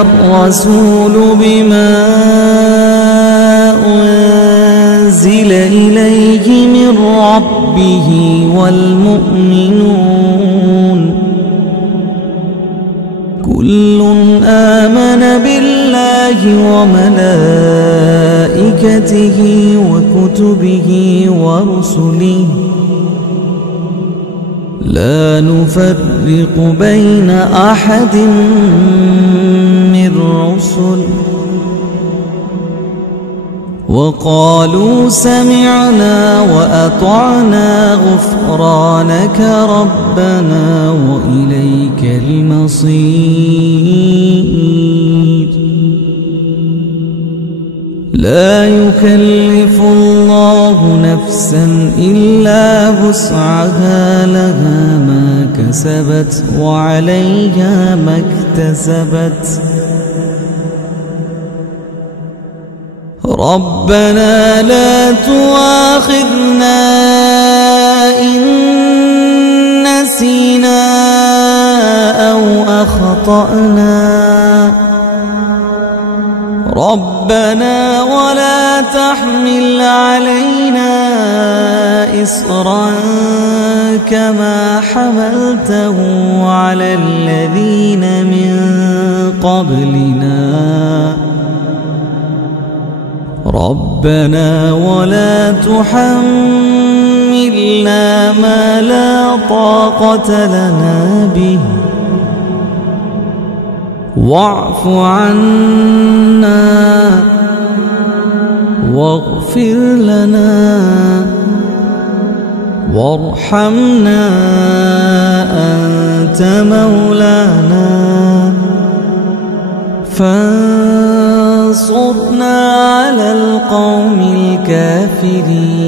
الرسول بما أنزل إليه من ربه والمؤمنون كل آمن بالله وملائكته وكتبه ورسله لا نفرق بين أحد من رسله وقالوا سمعنا وأطعنا غفرانك ربنا وإليك المصير لا يكلف الله نفسا إلا وسعها لها ما كسبت وعليها ما اكتسبت ربنا لا تؤاخذنا إن نسينا أو أخطأنا ربنا ولا تحمل علينا إصرا كما حملته على الذين من قبلنا ربنا ولا تحملنا ما لا طاقة لنا به واعف عنا واغفر لنا وارحمنا أنت مولانا فانصرنا على القوم الكافرين